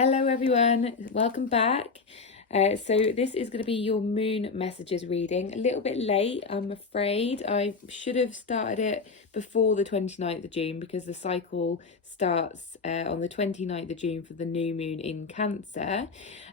Hello everyone, welcome back. So this is going to be your moon messages reading. A little bit late, I'm afraid. I should have started it before the 29th of June because the cycle starts on the 29th of June for the new moon in Cancer.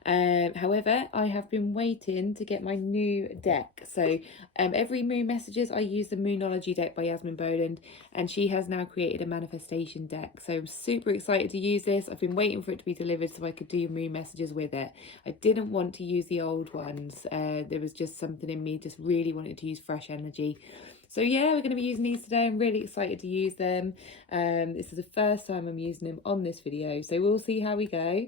However, I have been waiting to get my new deck. So every moon messages, I use the Moonology deck by Yasmin Boland, and she has now created a manifestation deck. So I'm super excited to use this. I've been waiting for it to be delivered so I could do your moon messages with it. I didn't want to use the old ones. There was just something in me just really wanted to use fresh energy. So yeah, we're going to be using these today. I'm really excited to use them. This is the first time I'm using them on this video, so we'll see how we go.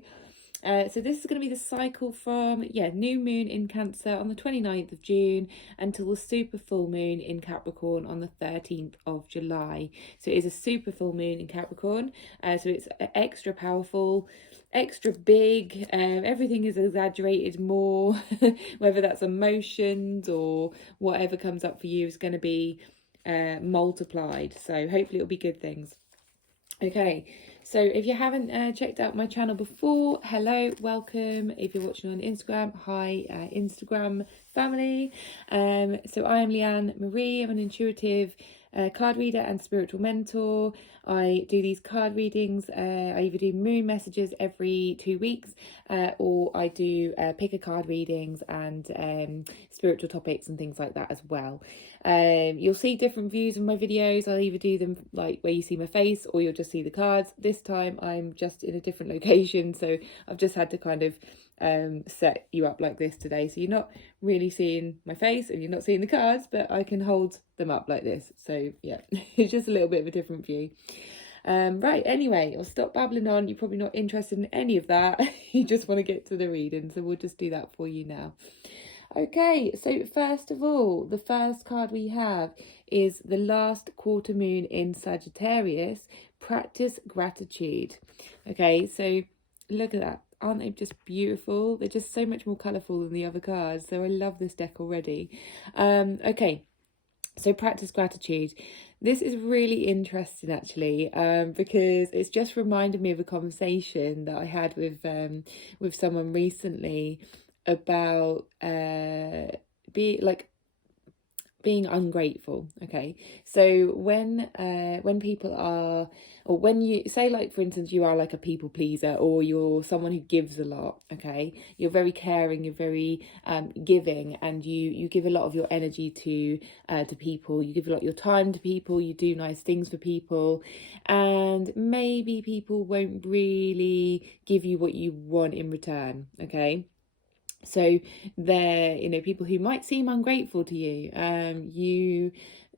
So this is going to be the cycle from new moon in Cancer on the 29th of June until the super full moon in Capricorn on the 13th of July. So it is a super full moon in Capricorn, so it's extra powerful, extra big. Everything is exaggerated more. Whether that's emotions or whatever comes up for you is going to be multiplied, so hopefully it'll be good things. Okay, so if you haven't checked out my channel before, hello, welcome. If you're watching on Instagram, hi, Instagram family. So I am Leanne Marie. I'm an intuitive card reader and spiritual mentor. I do these card readings. I either do moon messages every 2 weeks, or I do picker card readings and spiritual topics and things like that as well. You'll see different views of my videos. I'll either do them like where you see my face, or you'll just see the cards. This time I'm just in a different location, so I've just had to kind of set you up like this today, so you're not really seeing my face and you're not seeing the cards, but I can hold them up like this. So yeah, it's just a little bit of a different view. Right, anyway, I'll stop babbling on. You're probably not interested in any of that. You just want to get to the reading, so we'll just do that for you now. Okay, so first of all, the first card we have is the last quarter moon in Sagittarius. Practice gratitude. Okay, so look at that. Aren't they just beautiful? They're just so much more colourful than the other cards, so I love this deck already. Okay, so practice gratitude. This is really interesting actually, because it's just reminded me of a conversation that I had with someone recently about being ungrateful. Okay, so when people are, or when you say, like, for instance, you are like a people pleaser, or you're someone who gives a lot, okay, you're very caring, you're very giving, and you give a lot of your energy to people, you give a lot of your time to people, you do nice things for people, and maybe people won't really give you what you want in return. Okay, so they're, people who might seem ungrateful to you.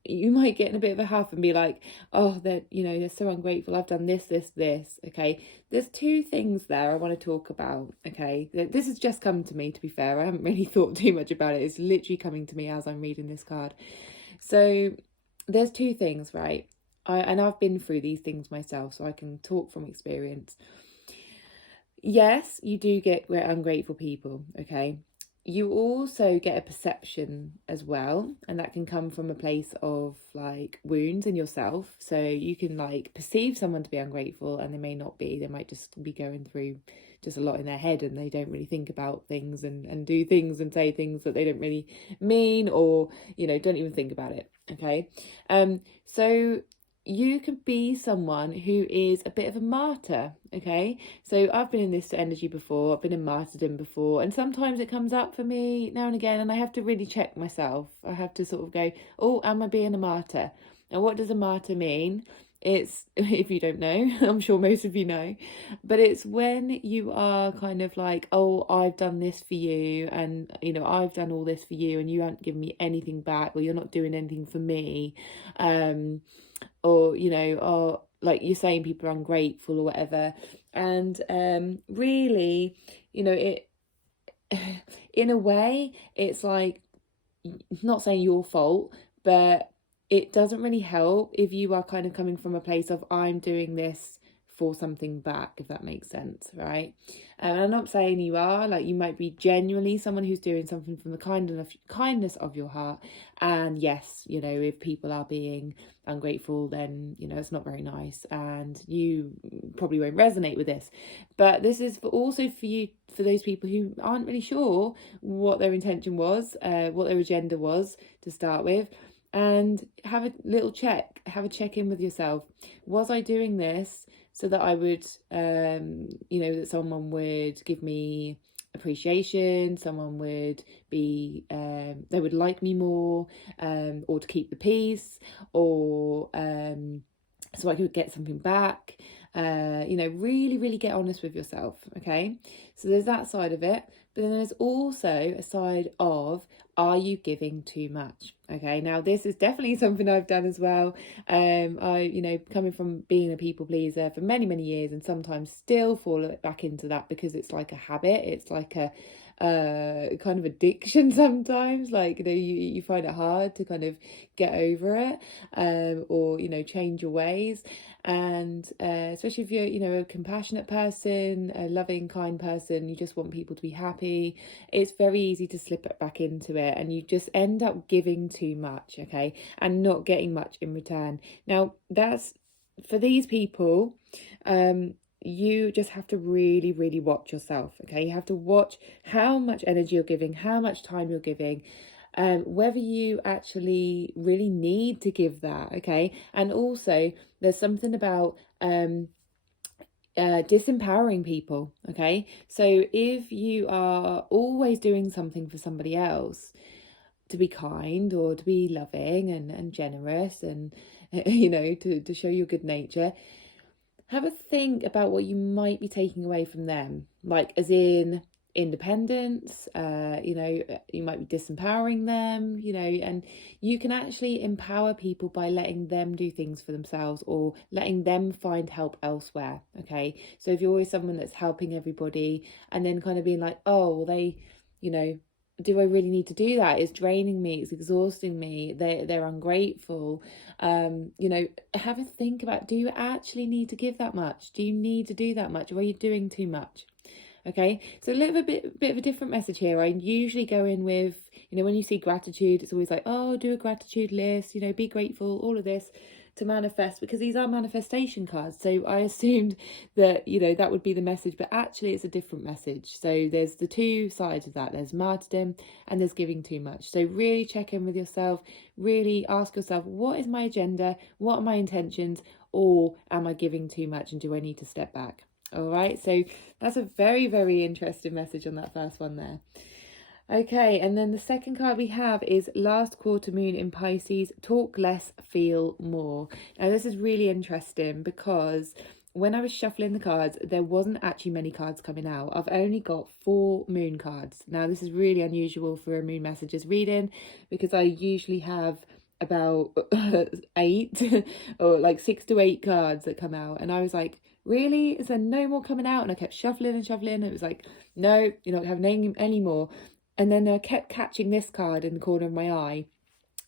You might get in a bit of a huff and be like, oh, they're so ungrateful, I've done this. Okay, there's two things there I want to talk about. Okay, this has just come to me, to be fair. I haven't really thought too much about it. It's literally coming to me as I'm reading this card. So there's two things, right? And I've been through these things myself, so I can talk from experience. Yes, you do get ungrateful people, okay? You also get a perception as well, and that can come from a place of like wounds in yourself. So you can like perceive someone to be ungrateful and they may not be. They might just be going through just a lot in their head, and they don't really think about things and do things and say things that they don't really mean, or don't even think about it. Okay, so you could be someone who is a bit of a martyr. Okay, so I've been in this energy before, I've been in martyrdom before, and sometimes it comes up for me now and again, and I have to really check myself. I have to sort of go, oh, am I being a martyr? And what does a martyr mean? It's, if you don't know, I'm sure most of you know, but it's when you are kind of like, oh, I've done this for you, and I've done all this for you, and you haven't given me anything back, or you're not doing anything for me, or or like you're saying people are ungrateful or whatever. And really, it in a way, it's like, not saying your fault, but it doesn't really help if you are kind of coming from a place of, I'm doing this for something back, if that makes sense, right? And I'm not saying you are, like, you might be genuinely someone who's doing something from the kindness of your heart. And yes, you know, if people are being ungrateful, then, you know, it's not very nice, and you probably won't resonate with this. But this is also for you, for those people who aren't really sure what their intention was, what their agenda was to start with. And have a little check, have a check in with yourself. Was I doing this so that I would, you know, that someone would give me appreciation, someone would be, they would like me more, or to keep the peace, or so I could get something back? You know, really get honest with yourself, okay? So there's that side of it. But then there's also a side of, are you giving too much? Okay, now this is definitely something I've done as well. I, you know, coming from being a people pleaser for many years, and sometimes still fall back into that because it's like a habit. It's like a kind of addiction sometimes. Like, you know, you find it hard to kind of get over it, or, you know, change your ways. And especially if you're, you know, a compassionate person, a loving, kind person, you just want people to be happy, it's very easy to slip it back into it, and you just end up giving too much, okay, and not getting much in return. Now, that's for these people. You just have to really watch yourself, okay? You have to watch how much energy you're giving, how much time you're giving, whether you actually really need to give that, okay? And also, there's something about disempowering people, okay? So if you are always doing something for somebody else to be kind or to be loving and generous, and you know, to show your good nature, have a think about what you might be taking away from them, like as in independence. You know, you might be disempowering them, you know, and you can actually empower people by letting them do things for themselves, or letting them find help elsewhere, okay? So if you're always someone that's helping everybody and then kind of being like, oh, well, they, you know, do I really need to do that? It's draining me, it's exhausting me, they're ungrateful. You know, have a think about, do you actually need to give that much? Do you need to do that much? Or are you doing too much? Okay, so a little bit of a different message here. I usually go in with, you know, when you see gratitude, it's always like, oh, do a gratitude list, you know, be grateful, all of this to manifest, because these are manifestation cards. So I assumed that, you know, that would be the message, but actually it's a different message. So there's the two sides of that. There's martyrdom and there's giving too much. So really check in with yourself, really ask yourself, what is my agenda? What are my intentions? Or am I giving too much, and do I need to step back? All right, so that's a very interesting message on that first one there. Okay, and then the second card we have is last quarter moon in Pisces, talk less, feel more. Now this is really interesting because when I was shuffling the cards, there wasn't actually many cards coming out. I've only got 4 moon cards. Now this is really unusual for a moon messages reading, because I usually have about 8 or like 6 to 8 cards that come out, and I was like, really, is there no more coming out? And I kept shuffling and shuffling. It was like, no, you're not having any more. And then I kept catching this card in the corner of my eye,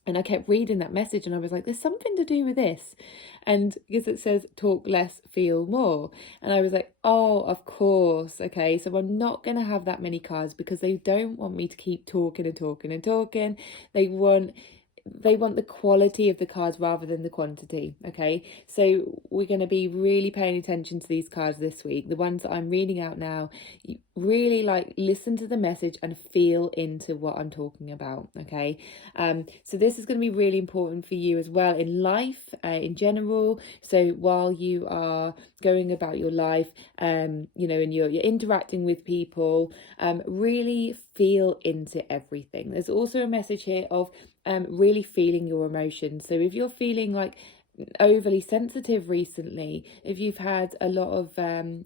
and I kept reading that message, and I was like, there's something to do with this. And because it says talk less, feel more, and I was like, oh, of course, okay, so I'm not going to have that many cards, because they don't want me to keep talking and talking and talking. They want the quality of the cards rather than the quantity, okay? So we're going to be really paying attention to these cards this week, the ones that I'm reading out now. You really like listen to the message and feel into what I'm talking about, okay? So this is going to be really important for you as well in life, in general. So while you are going about your life, you know, and you're interacting with people, really feel into everything. There's also a message here of really feeling your emotions. So if you're feeling like overly sensitive recently, if you've had a lot of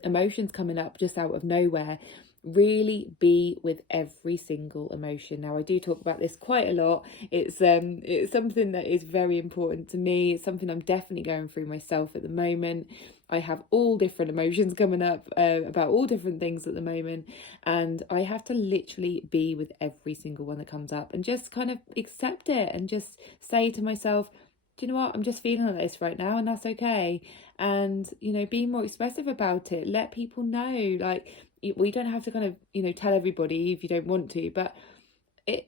emotions coming up just out of nowhere, really be with every single emotion. Now I do talk about this quite a lot. It's something that is very important to me. It's something I'm definitely going through myself at the moment. I have all different emotions coming up about all different things at the moment, and I have to literally be with every single one that comes up and just kind of accept it and just say to myself, do you know what, I'm just feeling like this right now, and that's okay. and, you know, be more expressive about it. Let people know, like, we don't have to kind of, you know, tell everybody if you don't want to, but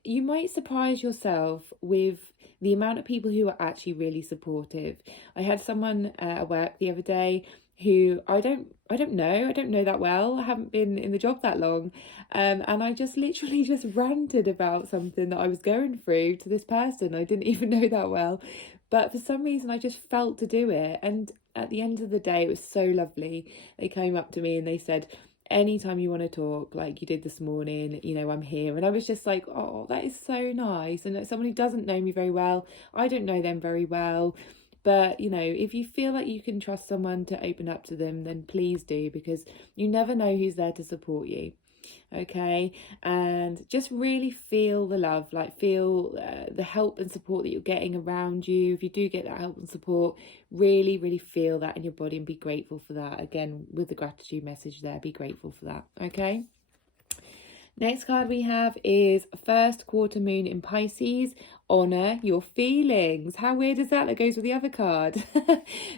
you might surprise yourself with the amount of people who are actually really supportive. I had someone at work the other day who I don't know that well. I haven't been in the job that long, and I just literally just ranted about something that I was going through to this person I didn't even know that well, but for some reason I just felt to do it. And at the end of the day, it was so lovely. They came up to me and they said, anytime you want to talk like you did this morning, you know, I'm here. And I was just like, oh, that is so nice. And someone who doesn't know me very well, I don't know them very well, but, you know, if you feel like you can trust someone to open up to them, then please do, because you never know who's there to support you. Okay, and just really feel the love, like feel the help and support that you're getting around you. If you do get that help and support, really feel that in your body and be grateful for that. Again, with the gratitude message there, be grateful for that. Okay, next card we have is first quarter moon in Pisces. Honor your feelings. How weird is that? That goes with the other card.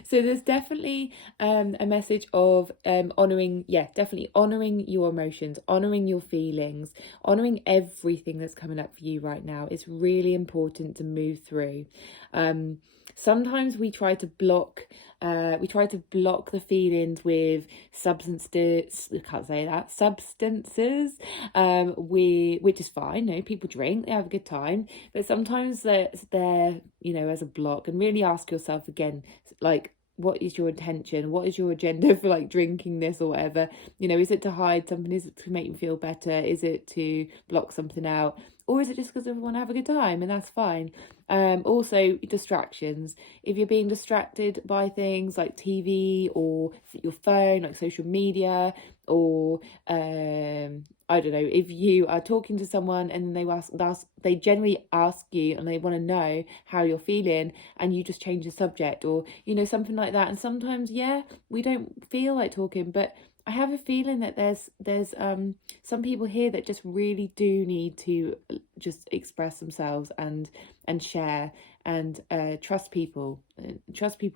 So there's definitely a message of honoring, definitely honoring your emotions, honoring your feelings, honoring everything that's coming up for you right now. It's really important to move through. Sometimes we try to block the feelings with substances. I can't say that, substances, which is fine. You know, people drink, they have a good time, but sometimes it's there, you know, as a block. And really ask yourself again, like, what is your intention? What is your agenda for like drinking this or whatever? You know, is it to hide something? Is it to make you feel better? Is it to block something out? Or is it just because everyone have a good time? And that's fine. Also, distractions. If you're being distracted by things like TV or your phone, like social media, or I don't know, if you are talking to someone and they generally ask you and they want to know how you're feeling, and you just change the subject, or, you know, something like that. And sometimes, we don't feel like talking, but I have a feeling that there's some people here that just really do need to just express themselves and share and trust people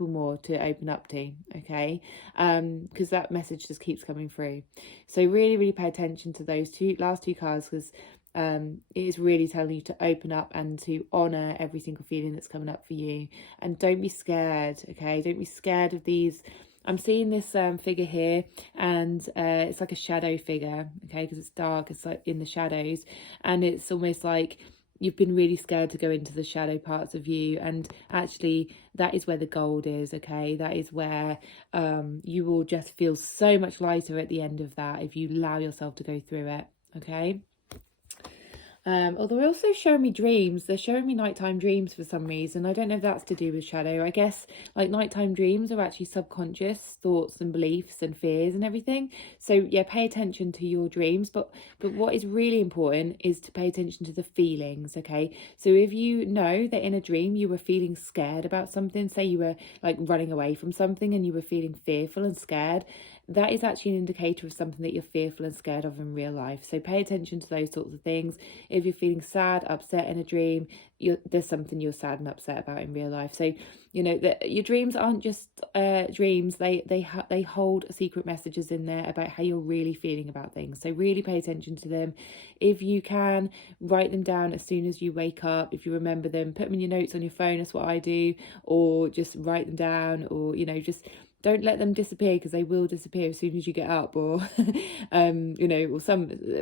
more to open up to. Okay, because that message just keeps coming through. So really pay attention to those last two cards, because it is really telling you to open up and to honor every single feeling that's coming up for you. And don't be scared. Okay, don't be scared of these. I'm seeing this figure here, and it's like a shadow figure, okay, because it's dark, it's like in the shadows, and it's almost like you've been really scared to go into the shadow parts of you, and actually that is where the gold is. Okay, that is where you will just feel so much lighter at the end of that if you allow yourself to go through it. Okay. Although they're also showing me dreams. They're showing me nighttime dreams for some reason. I don't know if that's to do with shadow. I guess like nighttime dreams are actually subconscious thoughts and beliefs and fears and everything. So yeah, pay attention to your dreams. But what is really important is to pay attention to the feelings. Okay, so if you know that in a dream you were feeling scared about something, say you were like running away from something and you were feeling fearful and scared, that is actually an indicator of something that you're fearful and scared of in real life. So pay attention to those sorts of things. If you're feeling sad, upset in a dream, there's something you're sad and upset about in real life. So, you know, your dreams aren't just dreams. They hold secret messages in there about how you're really feeling about things. So really pay attention to them. If you can, write them down as soon as you wake up. If you remember them, put them in your notes on your phone. That's what I do. Or just write them down, or, you know, just don't let them disappear, because they will disappear as soon as you get up, or you know, or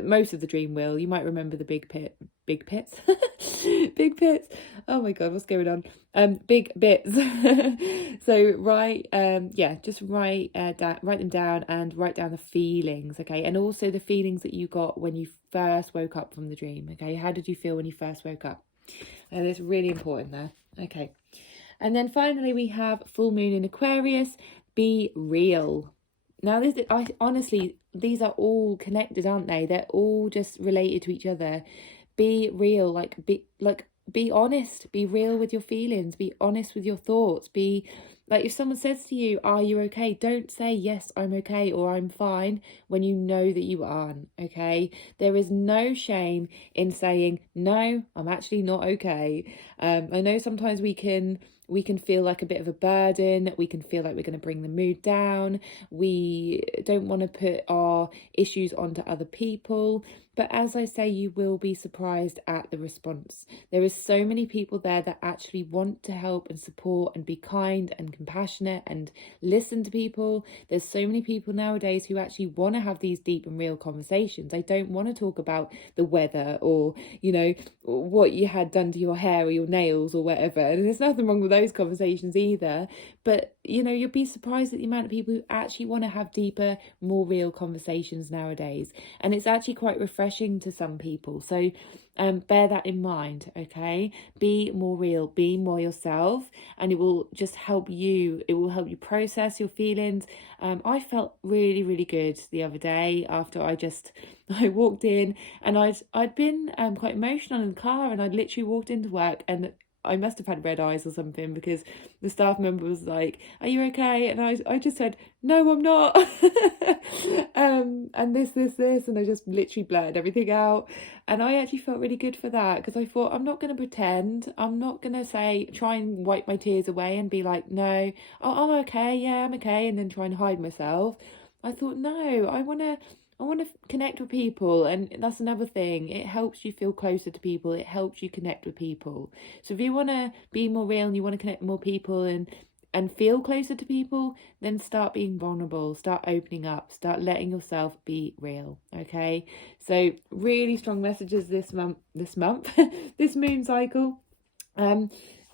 most of the dream will. You might remember the big pits. Big pits. Oh my god, what's going on? Big bits. So just write them down, and write down the feelings. Okay, and also the feelings that you got when you first woke up from the dream. Okay, how did you feel when you first woke up? And it's really important there. Okay. And then finally we have full moon in Aquarius. Be real. Now honestly, these are all connected, aren't they? They're all just related to each other. Be real, be honest, be real with your feelings, be honest with your thoughts. Be like, if someone says to you, are you okay? Don't say yes, I'm okay, or I'm fine, when you know that you aren't. Okay, there is no shame in saying no, I'm actually not okay. I know sometimes we can we can feel like a bit of a burden. We can feel like we're going to bring the mood down. We don't want to put our issues onto other people. But as I say, you will be surprised at the response. There is so many people there that actually want to help and support and be kind and compassionate and listen to people. There's so many people nowadays who actually want to have these deep and real conversations. They don't want to talk about the weather or, what you had done to your hair or your nails or whatever. And there's nothing wrong with those conversations either. But, you'll be surprised at the amount of people who actually want to have deeper, more real conversations nowadays. And it's actually quite refreshing to some people. So bear that in mind, okay? Be more real, be more yourself, and it will just help you. It will help you process your feelings. I felt really, really good the other day after I walked in, and I'd been quite emotional in the car, and I'd literally walked into work, and I must have had red eyes or something, because the staff member was like, "Are you okay?" And I just said, "No, I'm not." And this, and I just literally blurted everything out. And I actually felt really good for that, because I thought, I'm not going to pretend. I'm not going to try and wipe my tears away and be like, "No, oh, I'm okay. Yeah, I'm okay," and then try and hide myself. I thought, no, I want to connect with people, and that's another thing. It helps you feel closer to people. It helps you connect with people. So if you want to be more real and you want to connect with more people and feel closer to people, then start being vulnerable, start opening up, start letting yourself be real, okay? So really strong messages this month, this moon cycle.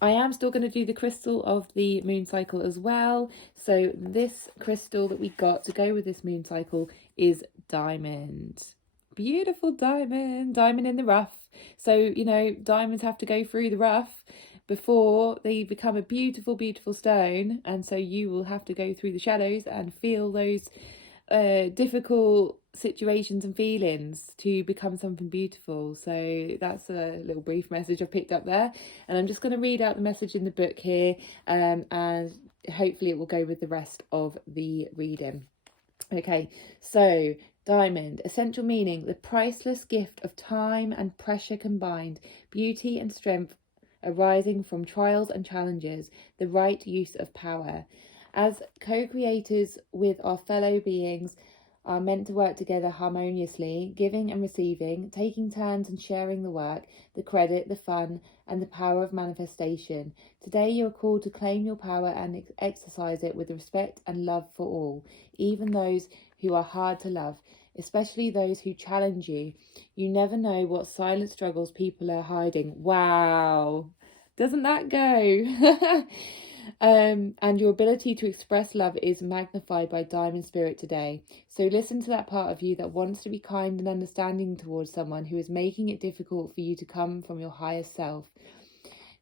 I am still going to do the crystal of the moon cycle as well. So this crystal that we got to go with this moon cycle is diamond. Beautiful diamond in the rough. So, diamonds have to go through the rough before they become a beautiful, beautiful stone. And so you will have to go through the shadows and feel those difficult situations and feelings to become something beautiful. So that's a little brief message I've picked up there, and I'm just going to read out the message in the book here, and hopefully it will go with the rest of the reading. Okay, so diamond, essential meaning: the priceless gift of time and pressure combined, beauty and strength arising from trials and challenges, the right use of power. As co-creators with our fellow beings are meant to work together harmoniously, giving and receiving, taking turns and sharing the work, the credit, the fun, and the power of manifestation. Today you are called to claim your power and exercise it with respect and love for all, even those who are hard to love, especially those who challenge you. You never know what silent struggles people are hiding. Wow! Doesn't that go? And your ability to express love is magnified by Diamond Spirit today. So listen to that part of you that wants to be kind and understanding towards someone who is making it difficult for you to come from your higher self.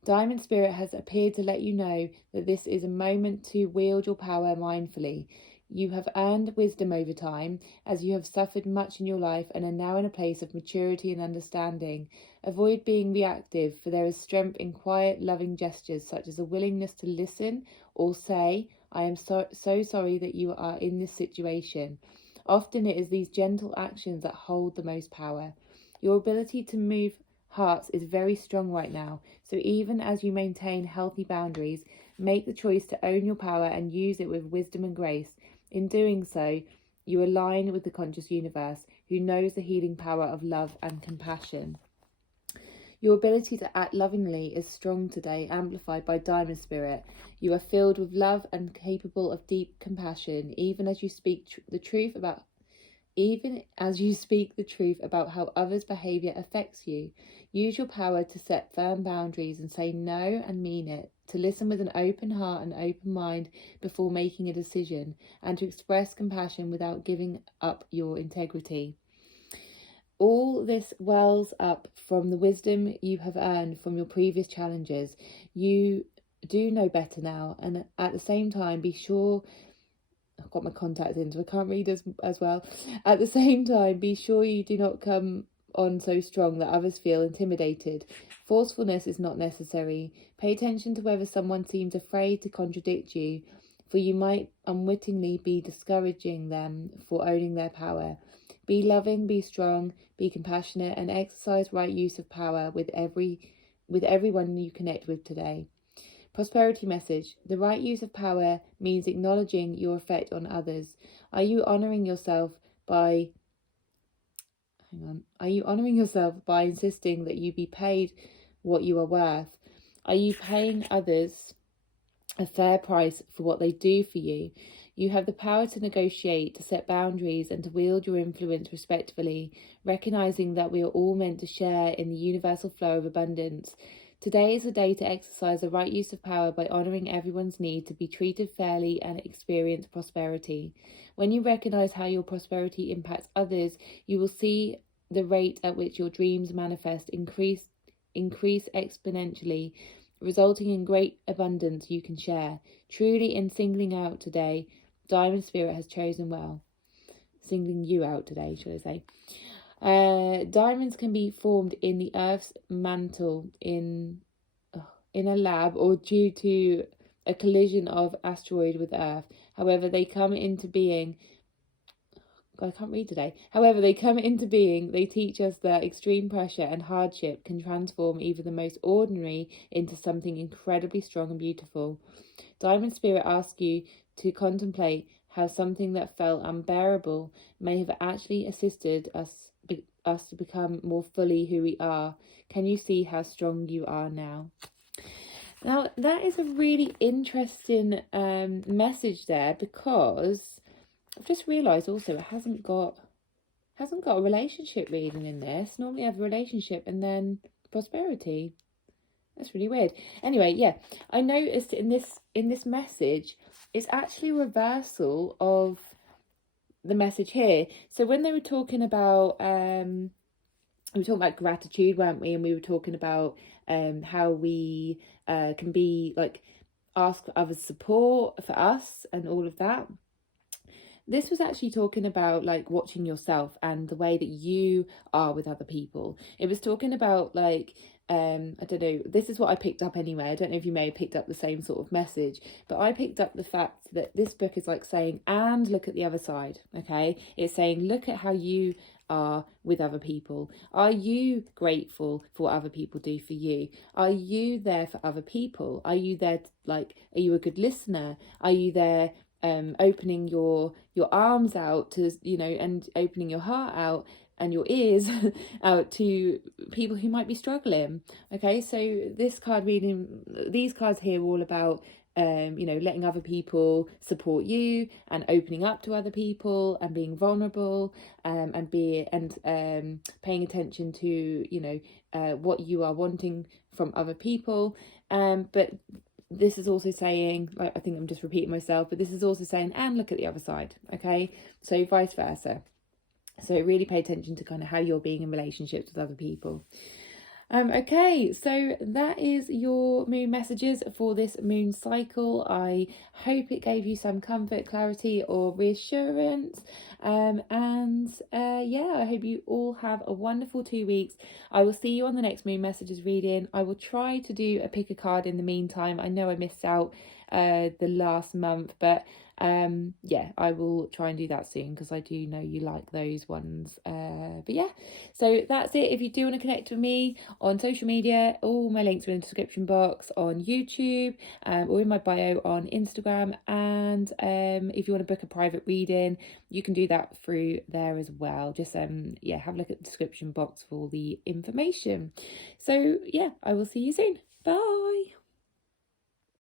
Diamond Spirit has appeared to let you know that this is a moment to wield your power mindfully. You have earned wisdom over time, as you have suffered much in your life and are now in a place of maturity and understanding. Avoid being reactive, for there is strength in quiet, loving gestures, such as a willingness to listen or say, "I am so sorry that you are in this situation." Often it is these gentle actions that hold the most power. Your ability to move hearts is very strong right now, so even as you maintain healthy boundaries, make the choice to own your power and use it with wisdom and grace. In doing so, you align with the conscious universe, who knows the healing power of love and compassion. Your ability to act lovingly is strong today, amplified by Diamond Spirit. You are filled with love and capable of deep compassion, even as you speak the truth about how others' behaviour affects you. Use your power to set firm boundaries and say no and mean it, to listen with an open heart and open mind before making a decision, and to express compassion without giving up your integrity. All this wells up from the wisdom you have earned from your previous challenges. You do know better now, and at the same time, be sure... I've got my contacts in, so I can't read as well. At the same time, be sure you do not come on so strong that others feel intimidated. Forcefulness is not necessary. Pay attention to whether someone seems afraid to contradict you, for you might unwittingly be discouraging them for owning their power. Be loving, be strong, be compassionate, and exercise right use of power with everyone you connect with today. Prosperity message. The right use of power means acknowledging your effect on others. Are you honouring yourself by insisting that you be paid what you are worth? Are you paying others a fair price for what they do for you? You have the power to negotiate, to set boundaries, and to wield your influence respectfully, recognizing that we are all meant to share in the universal flow of abundance. Today is a day to exercise the right use of power by honouring everyone's need to be treated fairly and experience prosperity. When you recognise how your prosperity impacts others, you will see the rate at which your dreams manifest increase exponentially, resulting in great abundance you can share. Truly, in singling out today, Diamond Spirit has chosen well. Singling you out today, should I say. Diamonds can be formed in the Earth's mantle in a lab or due to a collision of asteroid with Earth. However, they come into being. I can't read today. However, they come into being. They teach us that extreme pressure and hardship can transform even the most ordinary into something incredibly strong and beautiful. Diamond Spirit asks you to contemplate how something that felt unbearable may have actually assisted us to become more fully who we are. Can you see how strong you are now? Now, that is a really interesting message there, because I've just realised also it hasn't got a relationship reading in this. Normally I have a relationship and then prosperity. That's really weird. Anyway, yeah, I noticed in this message, it's actually a reversal of the message here. So when they were talking about gratitude, weren't we? And we were talking about how we can be like, ask for others' support for us and all of that. This was actually talking about like watching yourself and the way that you are with other people. It was talking about like, I don't know, this is what I picked up anyway. I don't know if you may have picked up the same sort of message, but I picked up the fact that this book is like saying, and look at the other side, okay? It's saying, look at how you are with other people. Are you grateful for what other people do for you? Are you there for other people? Are you there are you a good listener? Are you there opening your arms out to, and opening your heart out and your ears out to people who might be struggling? Okay, so these cards here are all about letting other people support you and opening up to other people and being vulnerable, and paying attention to what you are wanting from other people, but this is also saying, like, I think I'm just repeating myself, but this is also saying, and look at the other side, okay? So vice versa. So really pay attention to kind of how you're being in relationships with other people. Okay, so that is your moon messages for this moon cycle. I hope it gave you some comfort, clarity, or reassurance. I hope you all have a wonderful 2 weeks. I will see you on the next moon messages reading. I will try to do a pick a card in the meantime. I know I missed out the last month, but I will try and do that soon, because I do know you like those ones. So that's it. If you do want to connect with me on social media, all my links are in the description box on YouTube, or in my bio on Instagram, and if you want to book a private reading, you can do that through there as well. Just have a look at the description box for all the information. So I will see you soon. Bye.